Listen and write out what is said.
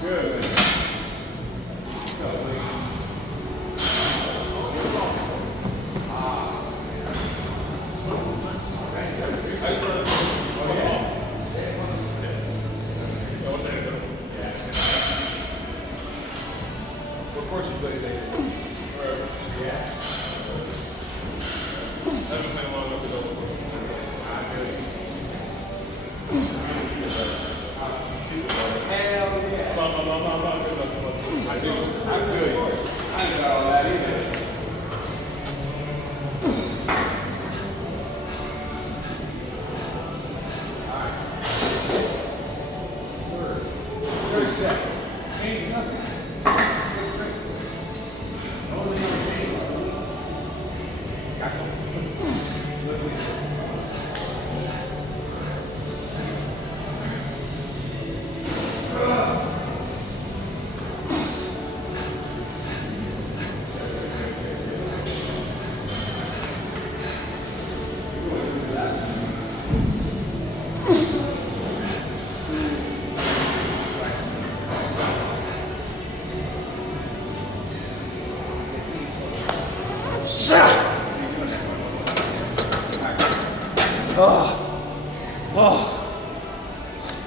Good. Of course you play there. Yeah. That's the same long enough to go. Hell yeah. I do. I feel you. I ain't got all that either. All right. 30 seconds. Ain't nothing. Oh.